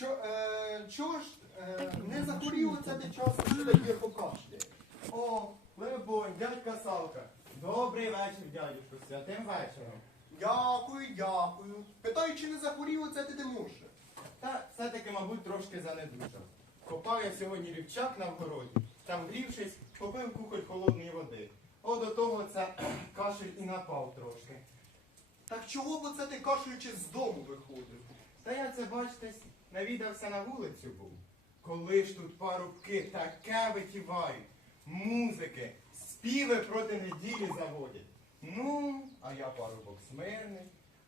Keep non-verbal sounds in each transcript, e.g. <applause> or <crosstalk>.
Чо, е, чого ж е, не захворів оце ти часом, що таке покашляє? О, либонь, дядька Савка. Добрий вечір, дядюшку, святим вечором. Дякую, дякую. Питаю, чи не захворів оце ти Димуше? Та все-таки, мабуть, трошки занедужав. Копав я сьогодні рівчак на вгороді, там грівшись, попив кухоль холодної води. О, до того це кашель і напав трошки. Так чого б оце ти кашлюючи з дому виходив? Та я це, бачите, навідався на вулицю був. Коли ж тут парубки таке витівають, музики, співи проти неділі заводять. Ну, а я парубок смирний.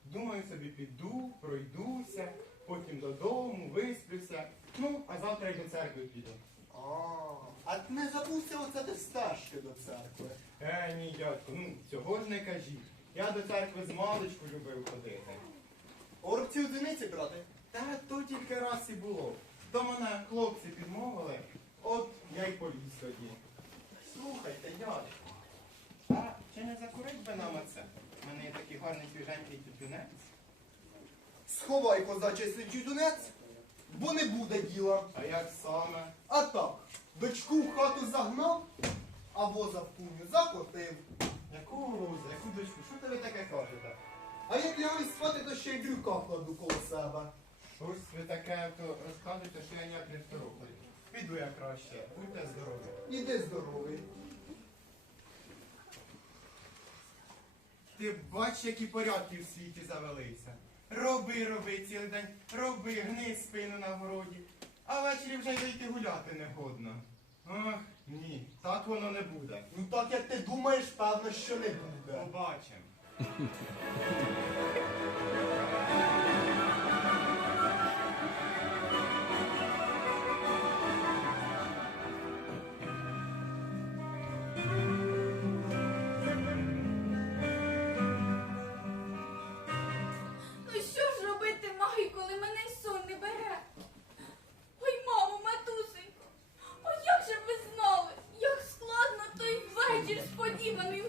Думаю собі піду, пройдуся, потім додому, висплюся. Ну, а завтра й до церкви піду. А, а ти не забувся оце ти стежки до церкви. Е, ні, дядько, ну цього ж не кажіть. Я до церкви з маличку любив ходити. Оробці одиниці, брате? Та то тільки раз і було. То мене хлопці підмовили, от я й поліз тоді. Слухайте, дядько, а чи не закурить би нам оце? У мене є такий гарний свіженький тютюнець. Сховай козачий свій тютюнець, бо не буде діла. А як саме? А так, дочку в хату загнав, а воза в куню закотив. Яку розу, яку дочку? Що ви таке кажете? А як лягаю спати, то ще й дрюка кладу коло себе. Щось ви таке то розказуєте, що я ніяк не второпаю. Піду я краще, будьте здорові. Іди здоровий. Ти бач, які порядки в світі завелися. Роби, роби цілий день, роби, гни спину на городі, а ввечері вже й вийти гуляти не годно. Ах, ні, так воно не буде. Ну так як ти думаєш, певно, що не буде. Побачимо. <laughs> вечір сподіваний.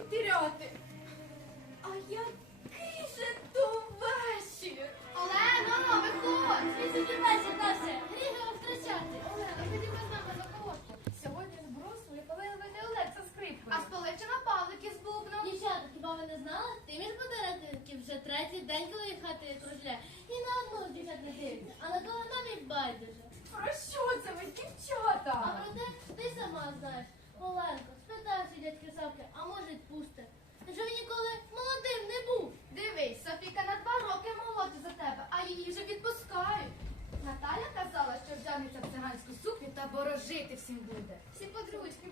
А який же то вечір? Олено, виходь! Свій вечір дався. Гріх його втрачати. Олена, ходімо з нами за колодку. Сьогодні з брусу я повинен вийти Олекса скрипкою. А з сполечена Павлики з бубном. Дівчата, хіба ви не знали? Ти між подарунки вже третій день, коли їх хати кружля. І на одну з дівчат не дивиться, а на кого нам і байдуже. Про що це ви, дівчата? А дівчата? проте ти сама знаєш. Оленко, спитався дядьки Савки, а може й пусте. Та він ніколи молодим не був. Дивись, Софіка на два роки молодша за тебе, а її вже відпускають. Наталя казала, що вдягнеться в циганську сукню та ворожити всім буде. Всі подружки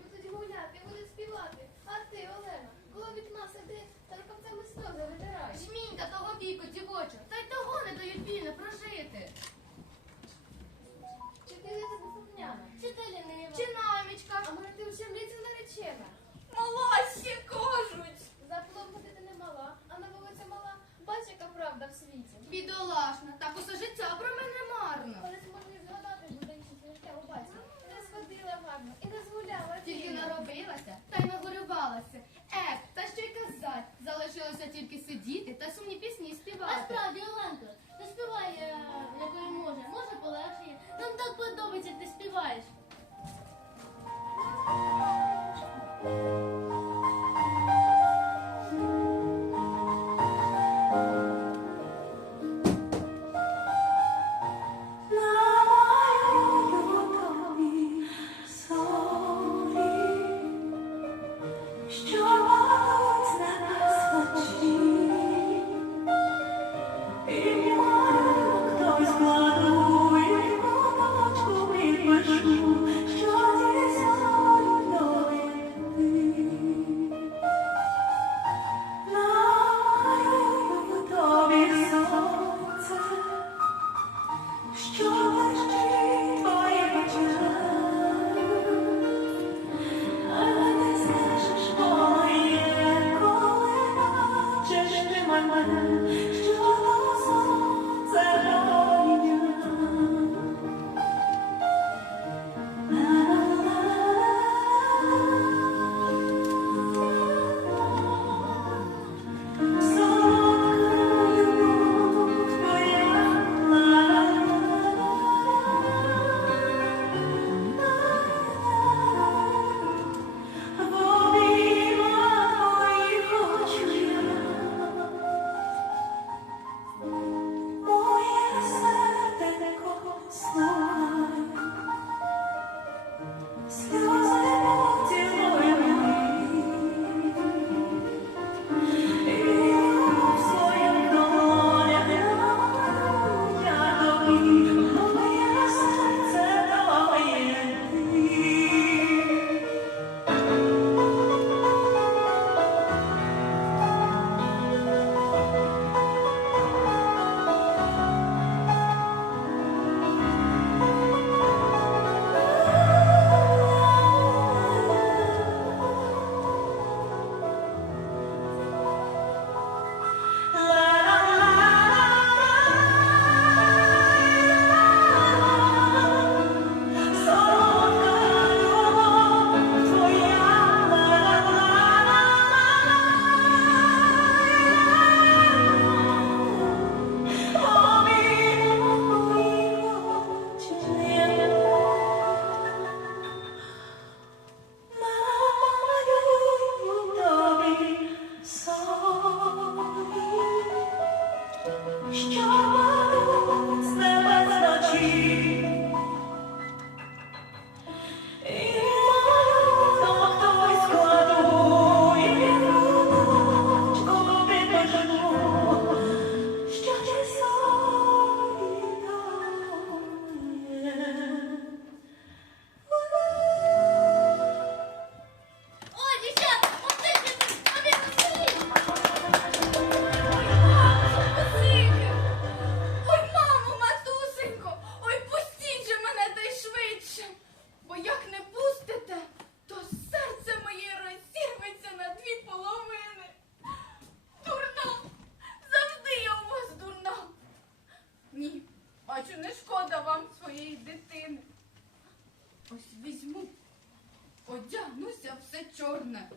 одягнуся все чорне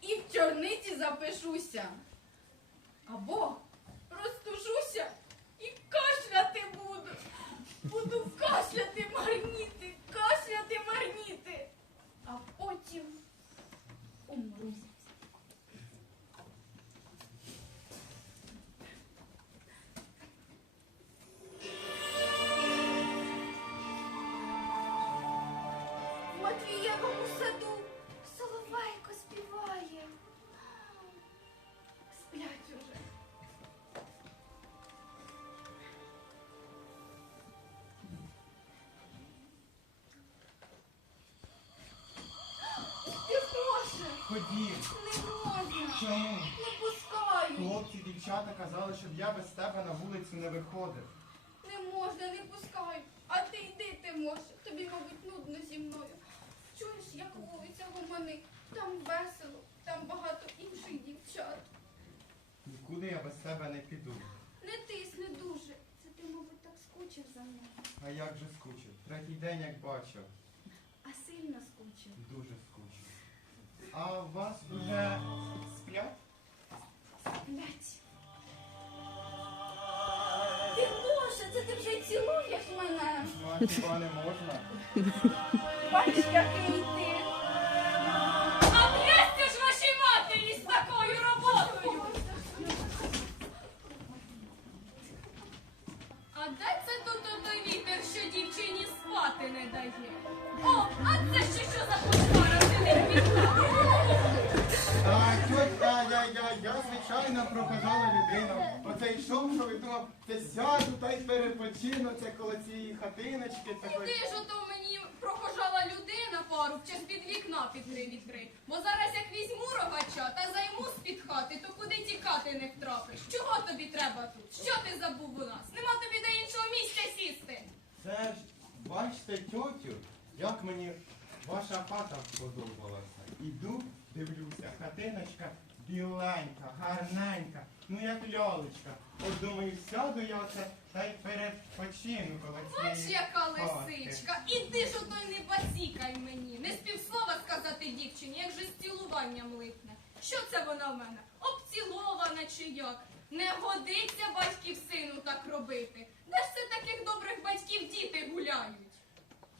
і в чорниці запишуся. Або розтужуся і кашляти буду. Буду Ходім. не можна, Чому? не пускаю. Хлопці, дівчата казали, щоб я без тебе на вулицю не виходив. Не можна, не пускаю. А ти йди ти можеш. Тобі, мабуть, нудно зі мною. Чуєш, як вулиця гумани. Там весело, там багато інших дівчат. Нікуди я без тебе не піду. Не тисни дуже. Це ти, мабуть, так скучив за мною. А як же скучив? Третій день як бачив. А сильно скучив. Дуже. А у вас уже сплять? Блять. Ти Боже, це ти вже цілуєш мене. Ну а хіба не можна? Бачиш, який ти. А в'ясться ж вашій матері з такою роботою! А де це тут той вітер, що дівчині спати не дає? Проказала людина. Оце йшов, що ви думав, це сяду та й перепочину, це коло цієї хатиночки такої. Ти ж ото мені прохожала людина паруб, чи з-під вікна підкрий відкрий. Бо зараз як візьму рогача та займу з-під хати, то куди тікати не втрапиш. Чого тобі треба тут? Що ти забув у нас? Нема тобі до іншого місця сісти. Це ж, бачите, тьотю, як мені ваша хата сподобалася. Іду, дивлюся, хатиночка біленька, гарненька, ну як лялечка. От думаю, сяду я оце та й перепочину коло Бач, цієї яка хати. лисичка. Іди ж ото й не бацікай мені. Не співслова сказати дівчині, як же з цілуванням липне. Що це вона в мене? Обцілована чи як? Не годиться батьків сину так робити. Де ж це таких добрих батьків діти гуляють?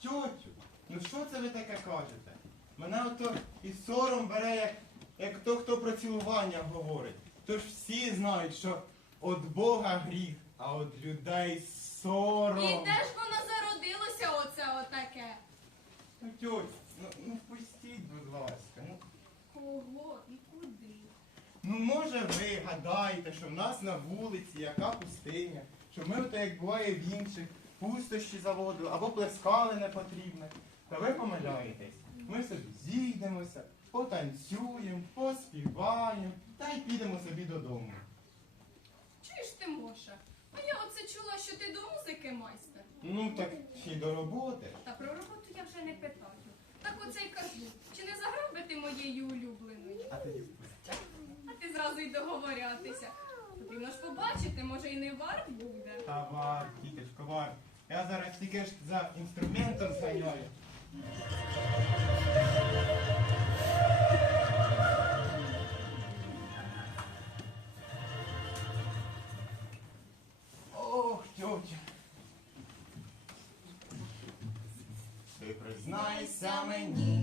Тьотю, ну що це ви таке кажете? Мене ото і сором бере, як, як то, хто про цілування говорить. Тож всі знають, що от Бога гріх, а от людей сором. І де ж воно зародилося оце отаке? Ну, тьотю, ну, ну пустіть, будь ласка. Ну, Кого і куди? ну може ви гадаєте, що в нас на вулиці яка пустиня, щоб ми ото як буває в інших пустощі заводили або плескали непотрібне. Та ви помиляєтесь. Ми собі зійдемося, потанцюємо, поспіваємо та й підемо собі додому. Чуєш ти, Моша? А я оце чула, що ти до музики майстер. Ну так ще й до роботи. Та про роботу я вже не питаю. Так оце й кажу, чи не заграв би ти моєю улюбленою? А тоді А ти зразу й договорятися. Потрібно ж побачити, може і не варт буде. Та вар, тіточко, вар. Я зараз тільки ж за інструментом зганяю. Признайся мені,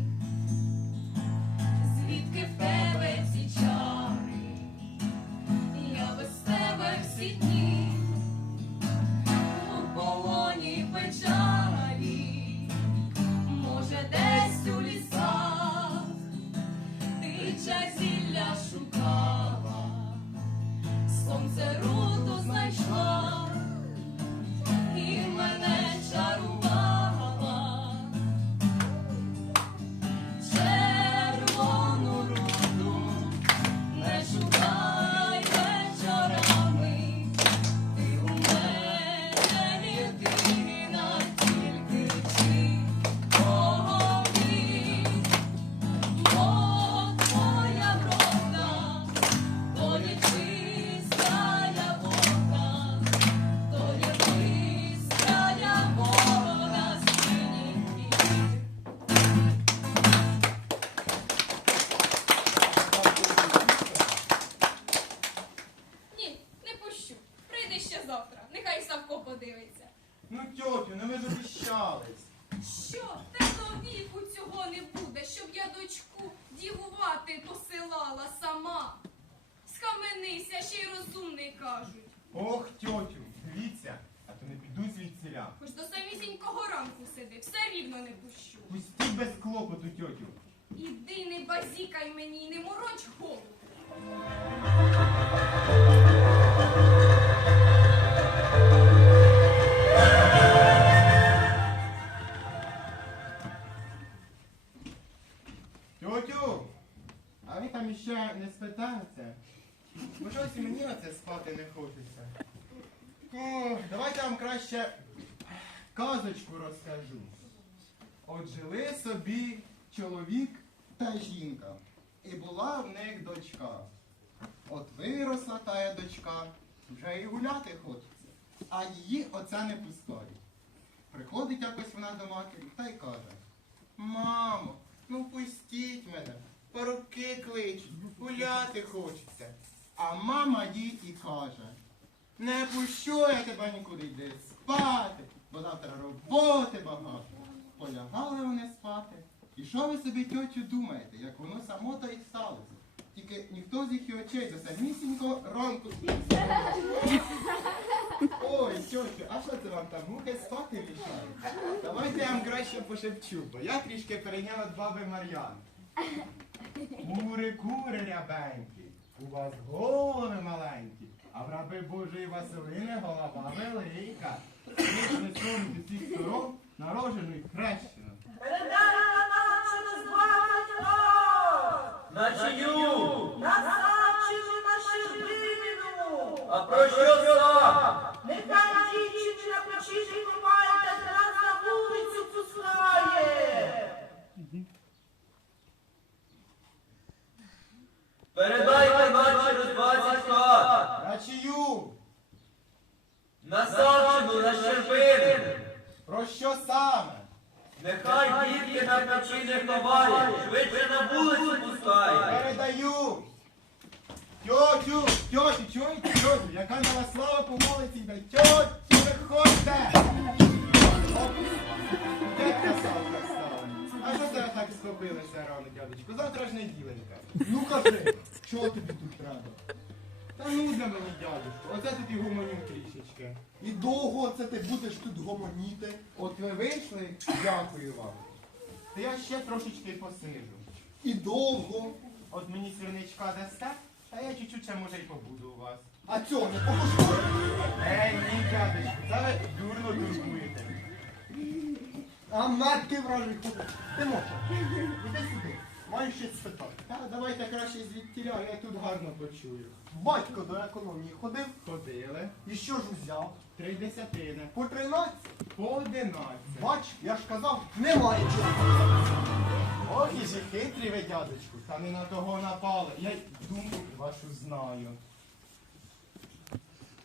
кажуть. Ох, тьотю, дивіться, а то не піду звідсіля. Хоч до самісінького ранку сиди, все рівно не пущу. Пустіть без клопоту, тьотю. Іди, не базікай мені, і не мороч голову. Тьотю, а ви там іще не спитаєте? Бо щось і мені на це спати не хочеться. О, давайте вам краще казочку розкажу. От жили собі чоловік та жінка, і була в них дочка. От виросла тая дочка, вже і гуляти хочеться, а її оце не пускають. Приходить якось вона до матері та й каже: Мамо, ну пустіть мене, парубки кличуть, гуляти хочеться. А мама їй і каже: Не пущу я тебе нікуди йди спати, бо завтра роботи багато. Полягали вони спати. І що ви собі, тьотю, думаєте, як воно само то і сталося? Тільки ніхто з їх очей до самісінького ранку. Ой, тьотю, а що це вам там мухи спати мішають? Давайте я вам краще пошепчу, бо я трішки перейняв від баби Мар'яни. Кури, кури рябенькі, у вас голови маленькі, а в раби Божої Василини голова велика. Не соромте всіх сторон, народжену і схопилися рано, дядечко? Завтра ж неділенька. Ну кажи, чого тобі тут треба? Та нудно мені, дядечко. Оце тут і гуманів трішечки. І довго це ти будеш тут гомоніти? От ви вийшли, дякую вам. Та я ще трошечки посижу. І довго. От мені сірничка дасте, та я чуть-чуть ще може й побуду у вас. А цього не покуштує? Ей, ні, дядечку, це ви дурно турбуєте. А матки вражий куди? Ти можеш. Іди сюди. Маю щось спитати. Та давайте краще звідтіля, я тут гарно почую. Батько до економії ходив Ходили. і що ж узяв? Три десятини. По 13? По одинадцять. Бач, я ж казав, немає чого. Ох, і ж хитрі ви, дядечку. Та не на того напали. Я й думку вашу знаю.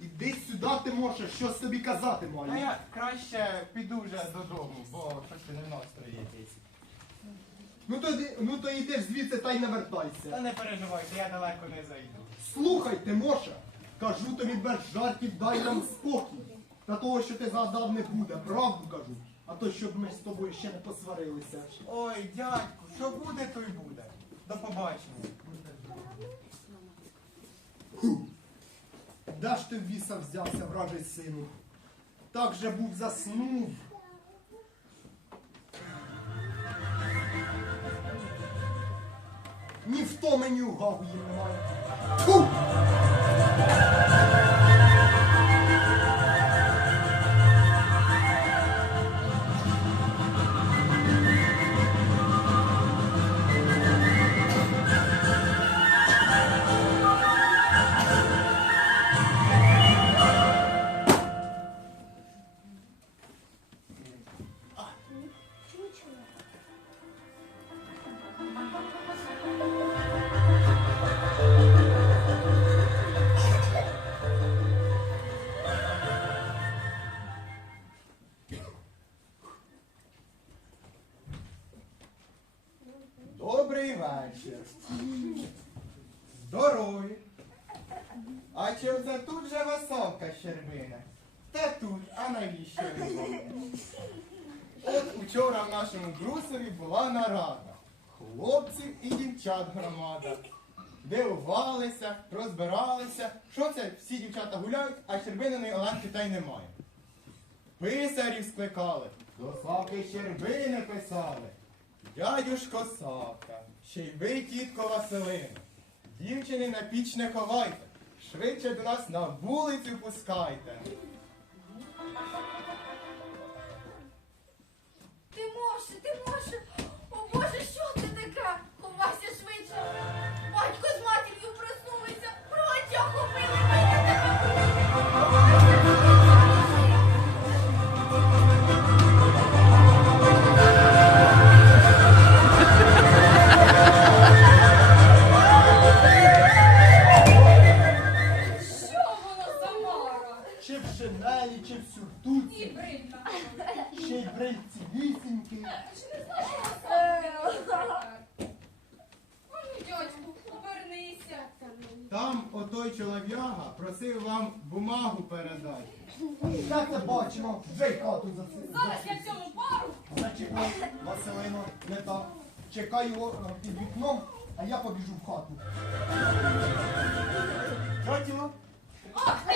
Іди сюди, ти можеш, що собі казати А маю. я краще піду вже додому, бо щось не в настрої якийсь. Ну то, йди- ну то йдеш звідси та й не Та вертайся. не переживайте, я далеко не зайду. Слухай, ти Моша, кажу тобі без жартів, дай нам спокій. Та того, що ти згадав, не буде, правду кажу. А то, щоб ми з тобою ще не посварилися. Ой, дядьку, що буде, то й буде. До побачення. Де ж ти в віса взявся, вражий сину? Так же був заснув. Ні в то мені угаву їм немає. Фу! Васовка щербина? Та тут, а навіщо? От учора в нашому брусові була нарада. Хлопців і дівчат громада. Дивувалися, розбиралися. Що це всі дівчата гуляють, а щербининої Оленки та й немає. Писарів скликали, до Савки щербини писали. Дядюшко Савка, ще й ви, тітко Василина. Дівчини на піч не ховайте, швидше до нас на вулицю пускайте. Це бачимо, вже й хату заси- Зараз я цьому пару. Зачекай, Василино, не так. Чекай його е, під вікном, а я побіжу в хату. Тьотіло, Ах, ти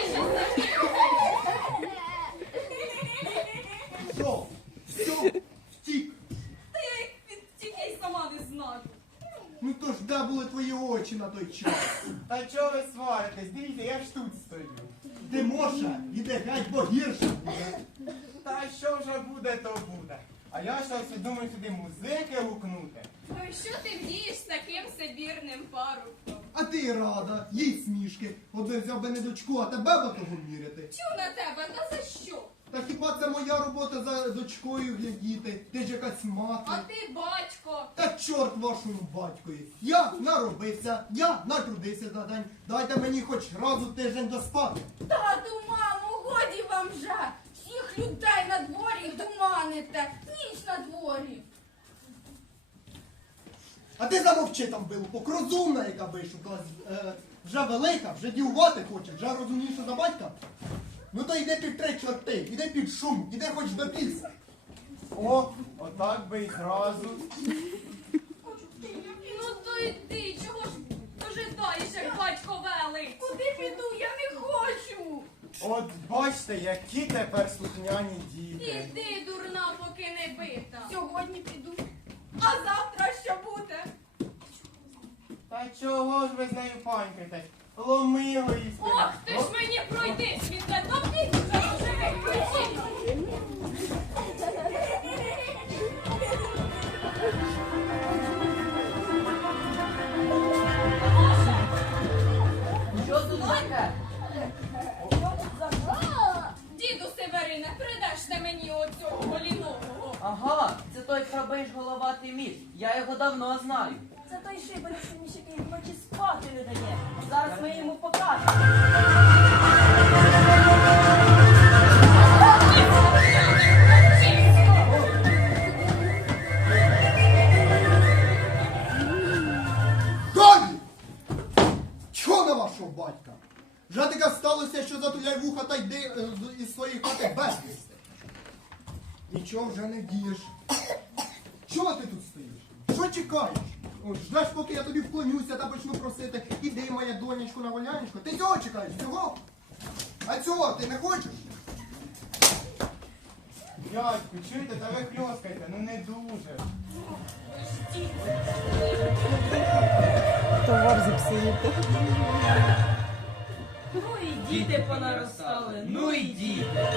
Все, втік. Та я як тільки й сама не знаю. Ну то ж де були твої очі на той час? та чого ви сваритесь? Дивіться, я ж тут стою. Ти може, іде геть, погірше. Та що вже буде, то буде. А я щось думаю сюди музики гукнути. Ой, що ти вдієш з таким сибірним парубком? А ти рада, їй смішки. Один взяв би не дочку, а тебе би того міряти. Чу на тебе, та за що? Та хіба це моя робота за дочкою глядіти? Ти ж якась мати. А ти батько. Та чорт вашому батькові. Я наробився, я натрудився за день. Дайте мені хоч раз у тиждень доспати. Тату, мамо, годі вам вже. Всіх людей на дворі думаните. Ніч на дворі. А ти замовчи там вилупок, розумна, яка вишукалась. Е, вже велика, вже дівувати хоче, вже розумніша за батька. Ну то йди під три чорти, іди під шум, іди хоч до пільса. О, отак би і зразу. Ну то йди, чого ж дожидаєш, як батько велить? Куди піду? Я не хочу. От бачите, які тепер слухняні діти. Іди, дурна, поки не бита. Сьогодні піду. А завтра що буде? Та чого ж ви з нею панькаєтесь? Ломи. Ох, ти ж мені пройди, світле, вже живих ключів. Що тут таке? Діду Северине, придаш ти мені оцього голінового. Ага, це той храбиш головатий міст. Я його давно знаю. Це той шибеник, який вночі спати не дає. Зараз ми йому покажемо. Годі! Чого на вашого батька? Вже таке сталося, що затуляй вуха та йди е, із своєї хати безвісти. Нічого вже не вдієш. Чого ти тут стоїш? Що чекаєш? О, ждеш, поки я тобі вклонюся та почну просити. Іди, моя донечко на голянечко. Ти цього чекаєш? Цього? А цього ти не хочеш? Дядьку, чуєте, та ви хльоскайте, ну не дуже. Ну і діти понаростали. Ну і діти.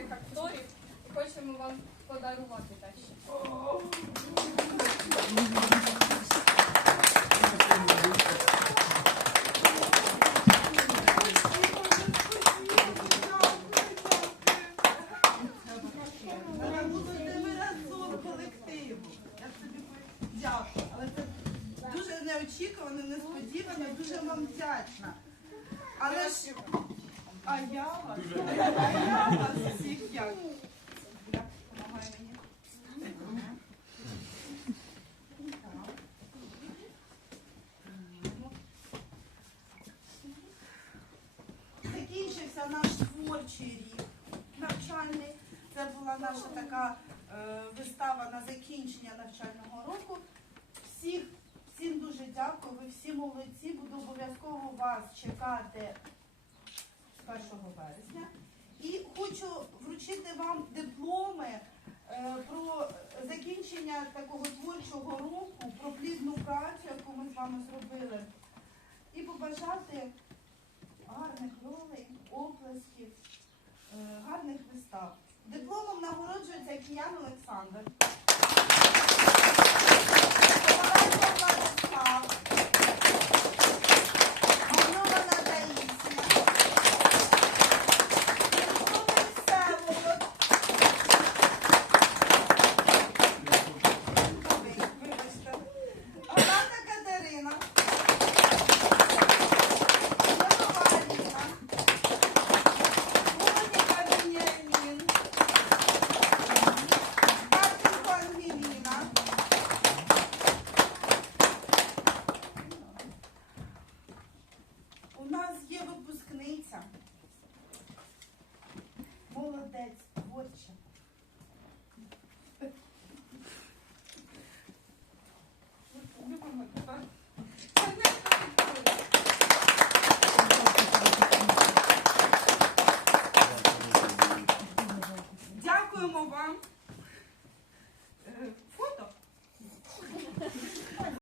Талановитих акторів і хочемо вам подарувати дещо. Будете ви разом колективу. Я тобі дякую. Але це дуже неочікувано, несподівано, дуже вам вдячна. Але ж. А я вас. А я вас всіх як. Як допомагає мені? Закінчився наш творчий рік навчальний. Це була наша така е, вистава на закінчення навчального року. Всіх, всім дуже дякую, ви всі молодці. Буду обов'язково вас чекати 1 вересня. І хочу вручити вам дипломи е, про закінчення такого творчого року, про плідну працю, яку ми з вами зробили. І побажати гарних ролей, оплесків, гарних вистав. Дипломом нагороджується киян Олександр.